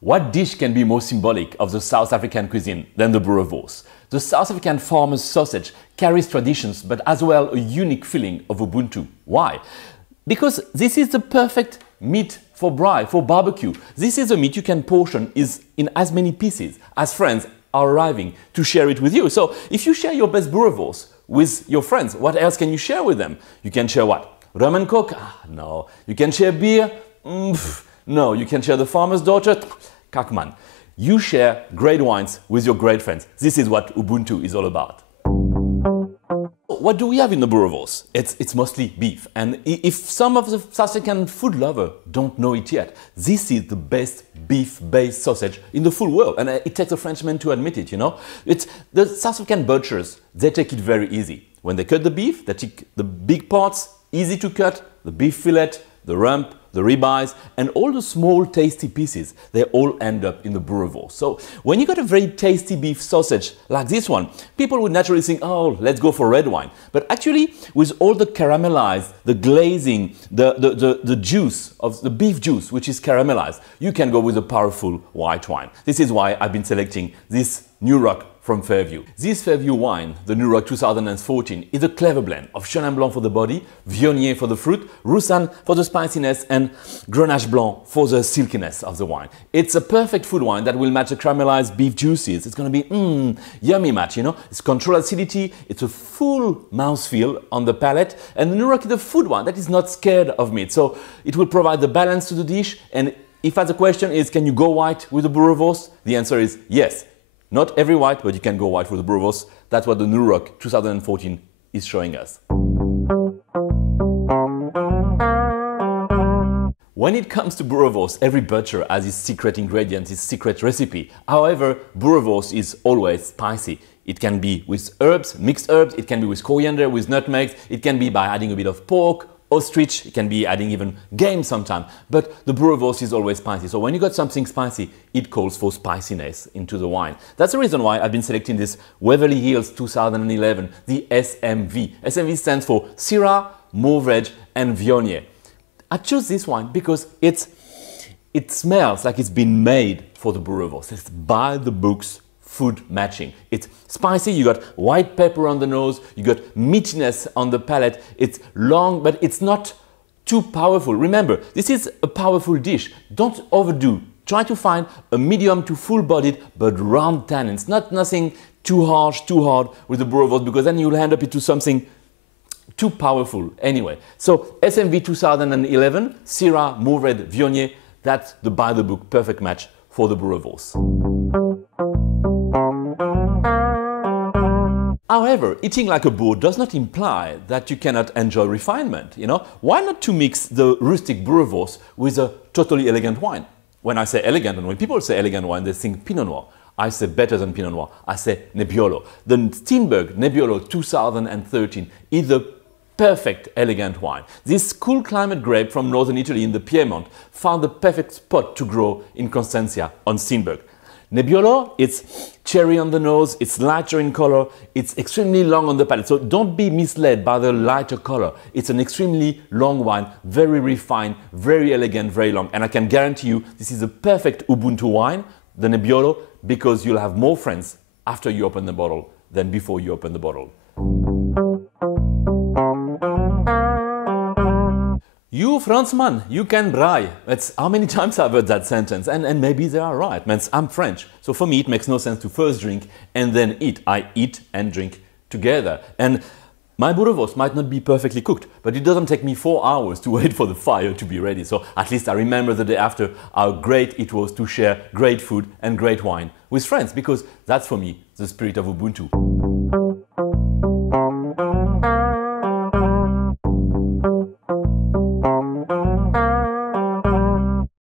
What dish can be more symbolic of the South African cuisine than the Boerewors? The South African farmer's sausage carries traditions but as well a unique feeling of Ubuntu. Why? Because this is the perfect meat for braai, for barbecue. This is a meat you can portion in as many pieces as friends are arriving to share it with you. So if you share your best Boerewors with your friends, what else can you share with them? You can share what? Rum and coke? No. You can share beer? No. You can share the farmer's daughter? Kakman. You share great wines with your great friends. This is what Ubuntu is all about. What do we have in the Boerewors? It's mostly beef. And if some of the South African food lovers don't know it yet, this is the best beef-based sausage in the full world. And it takes a Frenchman to admit it, you know. The South African butchers, they take it very easy. When they cut the beef, they take the big parts, easy to cut, the beef fillet, the rump, the ribeyes, and all the small tasty pieces, they all end up in the Boerewors. So when you got a very tasty beef sausage like this one, people would naturally think, oh, let's go for red wine. But actually, with all the caramelized, the glazing, the juice of the beef juice, which is caramelized, you can go with a powerful white wine. This is why I've been selecting this New Rock from Fairview. This Fairview wine, the New Rock 2014, is a clever blend of Chenin Blanc for the body, Viognier for the fruit, Roussanne for the spiciness, and Grenache Blanc for the silkiness of the wine. It's a perfect food wine that will match the caramelized beef juices. It's going to be yummy match, you know. It's controlled acidity, it's a full mouthfeel on the palate, and the New Rock is a food wine that is not scared of meat. So it will provide the balance to the dish. And if the question is, can you go white with the Boerewors? The answer is yes. Not every white, but you can go white with the Boerewors. That's what the New Rock 2014 is showing us. When it comes to Boerewors, every butcher has his secret ingredient, his secret recipe. However, Boerewors is always spicy. It can be with herbs, mixed herbs, it can be with coriander, with nutmegs, it can be by adding a bit of pork, ostrich, it can be adding even game sometimes, but the Boerewors is always spicy. So when you got something spicy, it calls for spiciness into the wine. That's the reason why I've been selecting this Waverly Hills 2011, the SMV. SMV stands for Syrah, Mourvedre and Viognier. I chose this wine because it smells like it's been made for the Boerewors. It's by the books food matching. It's spicy, you got white pepper on the nose, you got meatiness on the palate. It's long, but it's not too powerful. Remember, this is a powerful dish. Don't overdo. Try to find a medium to full-bodied but round tannins. Nothing too harsh, too hard with the Boerewors, because then you'll end up into something too powerful anyway. So SMV 2011, Syrah, Mourvedre, Viognier, that's the by the book perfect match for the Boerewors. However, eating like a Boer does not imply that you cannot enjoy refinement, you know? Why not to mix the rustic Boerewors with a totally elegant wine? When I say elegant, and when people say elegant wine, they think Pinot Noir. I say better than Pinot Noir, I say Nebbiolo. The Steenberg Nebbiolo 2013 is the perfect elegant wine. This cool climate grape from northern Italy in the Piedmont found the perfect spot to grow in Constantia on Steenberg. Nebbiolo, it's cherry on the nose, it's lighter in color, it's extremely long on the palate. So don't be misled by the lighter color. It's an extremely long wine, very refined, very elegant, very long. And I can guarantee you this is a perfect Ubuntu wine, the Nebbiolo, because you'll have more friends after you open the bottle than before you open the bottle. You Fransman, you can braai. That's how many times I've heard that sentence, and maybe they are right. Man, I'm French, so for me it makes no sense to first drink and then eat. I eat and drink together. And my Boerewors might not be perfectly cooked, but it doesn't take me 4 hours to wait for the fire to be ready. So at least I remember the day after how great it was to share great food and great wine with friends, because that's for me the spirit of Ubuntu.